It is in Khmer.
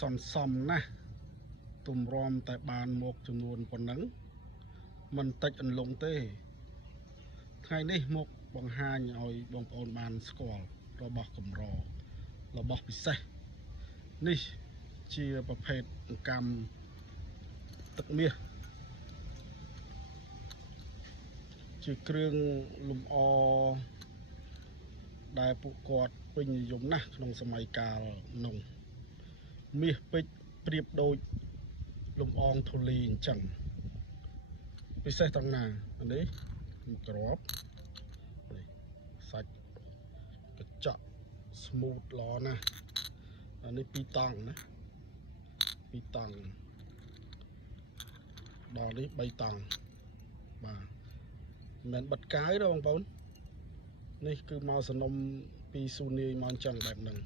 សន្សំណាស់ទំរំតែបានមកចំនួនប៉ុណ្ណឹងមិនតិចអន្លង់ទេថ្ងៃនេះមកបង្ហាញឲ្យបងប្អូនបានស្គាល់របស់កម្ររបស់ពិសេសនេះជាប្រភេទអង្កាំទឹកមាសជាគ្រឿងលម្អដែលពួកគាត់ពេញនិយមណាស់ក្នុងសម័យកាលនោះមាសពេជ្រប្រៀបដូចលំអងធូលីអញ្ចឹងពិសេសត្រង់ណានេះក្របនេះសាច់កញ្ចក់ស្មូតល្អណាស់នេះពីរតង់ណាពីរតង់ដល់នេះ3តង់បាទមិនមែនបិទកាយទេបងប្អូននេះគឺមកសំណុំពីស៊ូនីមកអញ្ចឹងបែបហ្នឹង